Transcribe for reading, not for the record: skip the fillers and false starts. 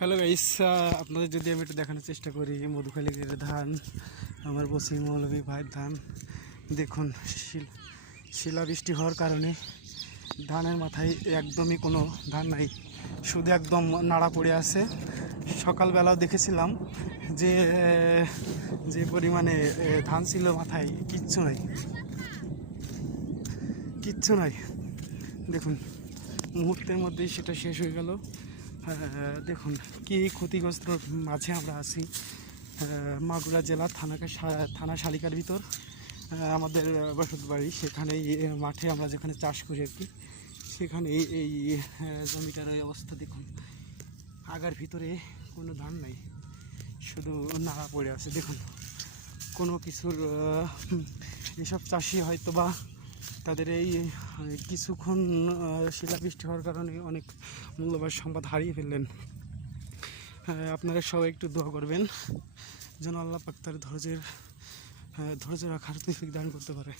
Hello guys, আপনাদের যদি আমি একটু দেখানোর চেষ্টা করি মধুখালীর ধান, আমার বসি মৌলভী ভাইয়ের ধান। দেখুন, শিলাবৃষ্টি হওয়ার কারণে ধানের মাথায় একদমই কোনো ধান নাই, শুধু একদম নাড়া পড়ে আছে। সকালবেলাও দেখেছিলাম যে যে পরিমাণে ধান ছিল মাথায়, কিচ্ছু নাই। দেখুন, মুহূর্তের মধ্যেই সেটা শেষ হয়ে গেল। দেখুন কি ক্ষতিগ্রস্ত মাঝে আমরা আছি। মাগুরা জেলার থানা শালিকার ভিতর আমাদের বসত বাড়ি। সেখানেই মাঠে আমরা যেখানে চাষ করি আর কি, সেখানে এই জমিটার এই অবস্থা দেখুন। আগার ভিতরে কোনো ধান নাই, শুধু নাড়া পড়ে আছে। দেখুন, কোনো কিছুর এসব চাষি হয়তো বা তাদের এই কিছুক্ষণ শিলাবৃষ্টি হওয়ার কারণে অনেক মূল্যবান সম্পদ হারিয়ে ফেললেন। আপনারা সবাই একটু দোয়া করবেন যেন আল্লাহ পাক তার ধৈর্য রাখার তৌফিক দান করতে পারে।